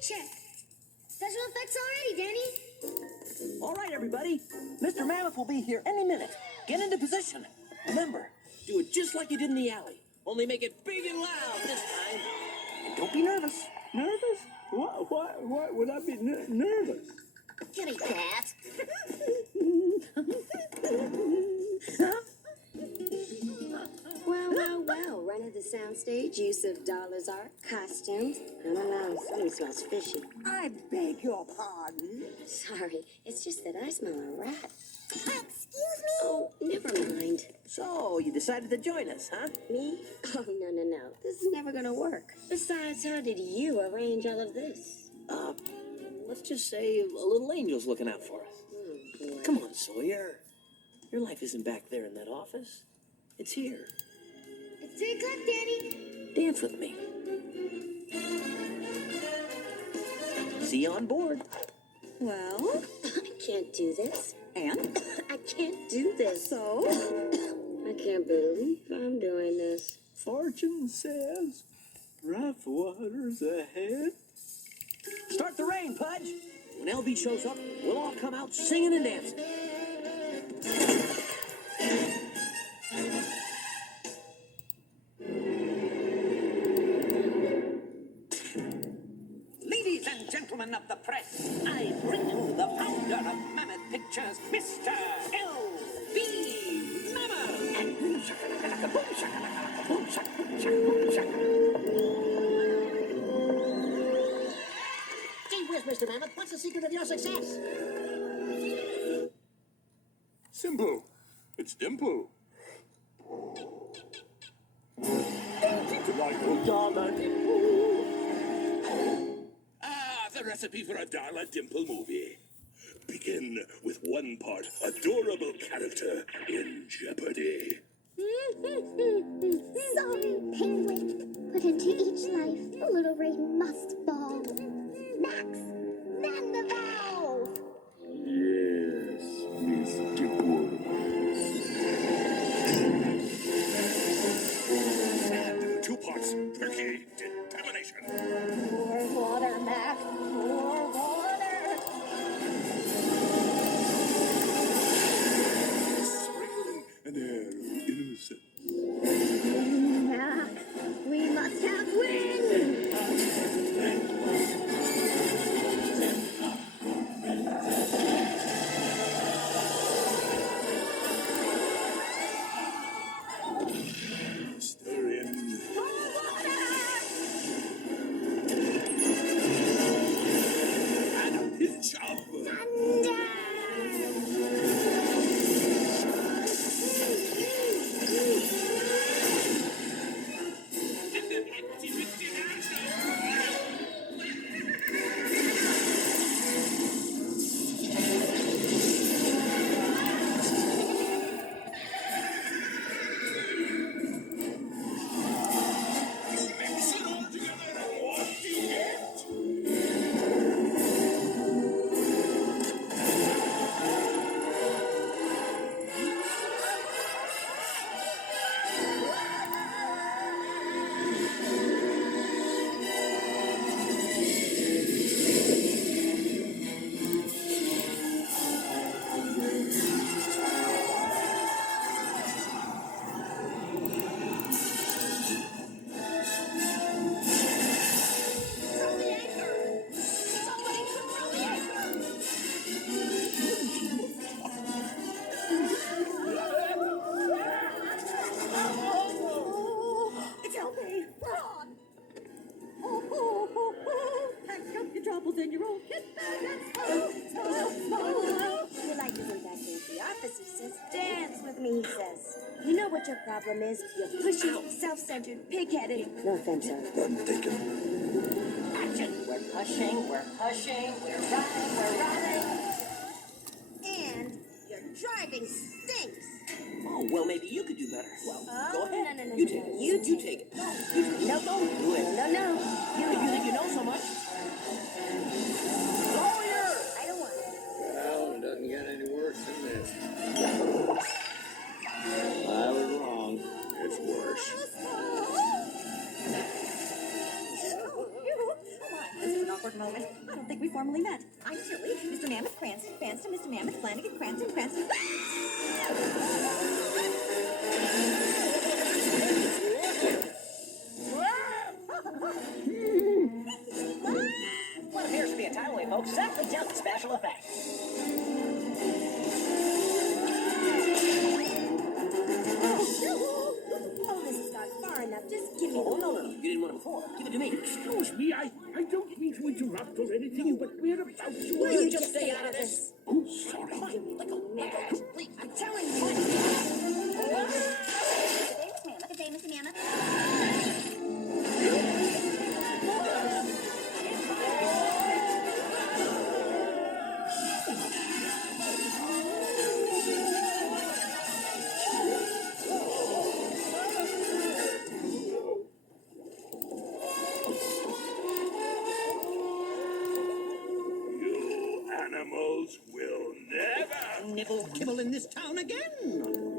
check. Special effects already, Danny. All right, everybody. Mr. Mammoth will be here any minute. Get into position. Remember, do it just like you did in the alley. Only make it big and loud this time. And don't be nervous. Nervous? Why would I be nervous? Kitty cat. Well, run of the soundstage, use of dollars art, costumes. I don't know, something smells fishy. I beg your pardon. Sorry, it's just that I smell a rat. Excuse me? Oh, never mind. So, you decided to join us, huh? Me? Oh, no. This is never gonna work. Besides, how did you arrange all of this? Let's just say a little angel's looking out for us. Oh, boy. Come on, Sawyer. Your life isn't back there in that office. It's here. It's 3 o'clock, Danny. Dance with me. See you on board. Well, I can't do this. And? I can't do this. So? I can't believe I'm doing this. Fortune says, rough waters ahead. Start the rain, Pudge. When LB shows up, we'll all come out singing and dancing. Ladies and gentlemen of the press, I bring you the founder of Mammoth Pictures, Mr. L.B. Mammoth. And boom shakalaka, boom shakalaka, boom shakalaka, boom shakalaka. Gee whiz, Mr. Mammoth, what's the secret of your success? Simple. It's dimple. Delightful dollar dimple. The recipe for a Darla Dimple movie. Begin with 1 part adorable character in jeopardy. Sorry, penguin. Put into each life a little rain must fall. Max, man the valve. Yes, Miss Dimple. And 2 parts perky determination. More water, Max. More water. Sprinkling an air of innocence. Max, we must have wind. Stir in. And a pinch of mix it all together. What do you get? It's LB. Run! Pack up your troubles and your old kit bag and Your life isn't that good. The officer says, dance with me, he says. You know what your problem is? You're pushy, self-centered, pig-headed. No offense, sir. I'm taken. Action. We're pushing, we're running. And your driving stinks. Oh, well, maybe you could do better. Well, go ahead. No. You take it. You take it. No, don't do it. No. If you think you know so much. Sawyer! I don't want it. Well, it doesn't get any worse than this. I was wrong. It's worse. This is an awkward awkward moment. I don't think we formally met. I'm Tilly, Mr. Mammoth Cranston, Mr. Mammoth Flanagan, Cranston. What appears to be a tidal wave, folks, is actually just a special effect. Oh, this has gone far enough. Just give me Oh, no. You didn't want it before. Give it to me. Excuse me, I don't mean to interrupt or anything, but we're about to... Will you just stay out of this? Oh, sorry. Please. I'm telling you. Good day, Mr. Mammoth. You animals will never... Nibble Kibble in this town again.